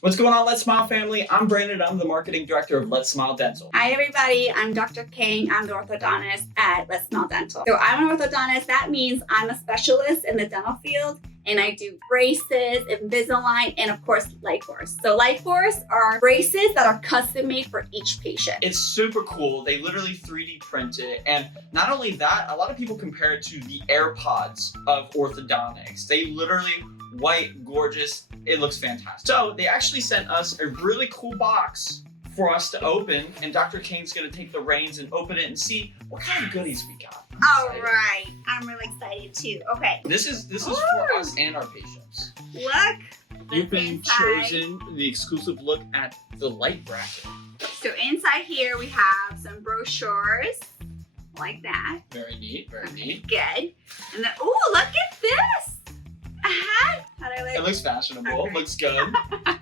What's going on, Let's Smile family? I'm Brandon. I'm the marketing director of Let's Smile Dental. Hi everybody, I'm Dr. Kang. I'm the orthodontist at Let's Smile Dental. So I'm an orthodontist. That means I'm a specialist in the dental field and I do braces, Invisalign, and of course LightForce. So LightForce are braces that are custom made for each patient. It's super cool. They literally 3D print it. And not only that, a lot of people compare it to the AirPods of orthodontics. They literally white, gorgeous. It looks fantastic. So they actually sent us a really cool box for us to open, and Dr. Kang's gonna take the reins and open it and see what kind of goodies we got. All right, I'm really excited too. Okay. This is for us and our patients. Look. You've been inside. chosen the exclusive look at the light bracket. So inside here we have some brochures like that. Very neat, very neat. Good. And then, ooh, look at this. A hat. How do I It looks fashionable, Okay. looks good.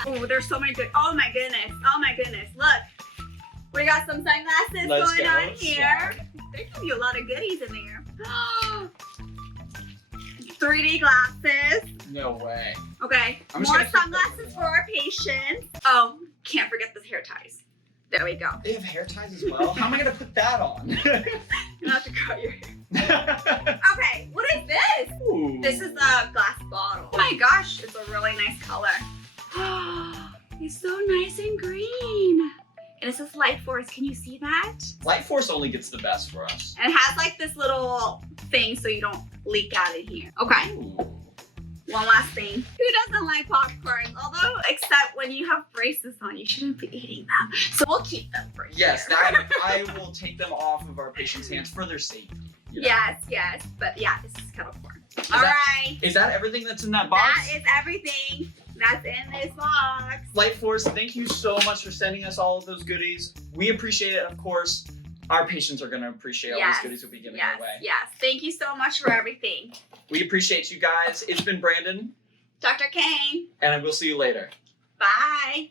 Oh, there's so many good. Oh my goodness. Oh my goodness. Look. We got some sunglasses Let's going go. on here. Swag. There can be a lot of goodies in there. 3D glasses. No way. Okay. I'm just More gonna keep sunglasses that. for our patients. Oh, can't forget the hair ties. There we go. They have hair ties as well? How am I gonna put that on? You have to cut your hair. Okay, what is this? Ooh. This is a glass bottle. Oh my gosh, it's a really nice color. It's so nice and green. And it says LightForce. Can you see that? LightForce only gets the best for us. And it has like this little thing so you don't leak out in here. Okay, Ooh. one last thing. Who doesn't like popcorn? Although, except when you have braces on, you shouldn't be eating them. So we'll keep them for you. Yes, I will take them off of our patients' hands for their safety. You know? Yes. But yeah, this is kettle corn. All that- right. Is that everything that's in that box? That is everything that's in this box. LightForce, thank you so much for sending us all of those goodies. We appreciate it, of course. Our patients are going to appreciate all these goodies we'll be giving away. Yes. Thank you so much for everything. We appreciate you guys. It's been Brandon, Dr. Kang. and we'll see you later. Bye.